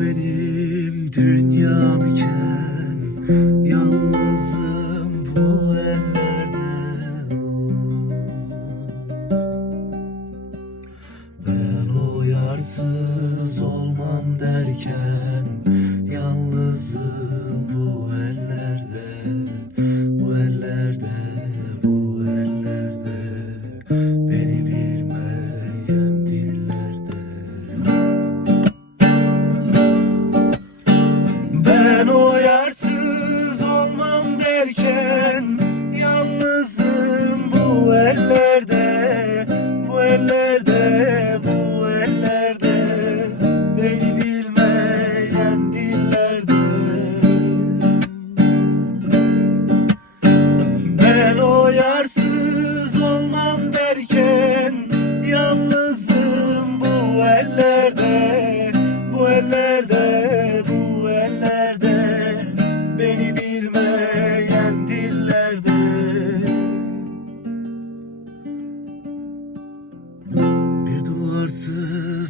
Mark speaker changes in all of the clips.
Speaker 1: benim dünyam iken Yalnızım bu ellerde. Ben o yarsız olmam derken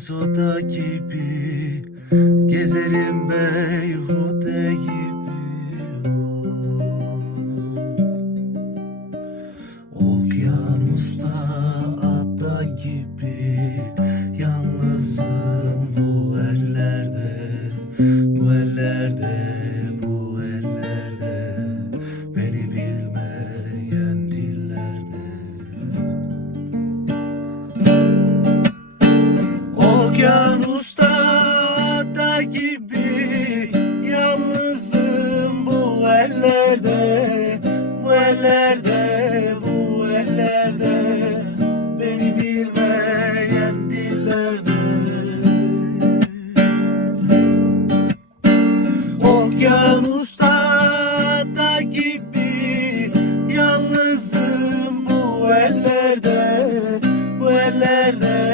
Speaker 1: Plazoda gibi Gezerim beyhude gibi ellerde Bu ellerde Bu ellerde. Beni bilmeyen dillerde. Okyanusta da gibi Yalnızım bu ellerde Bu ellerde.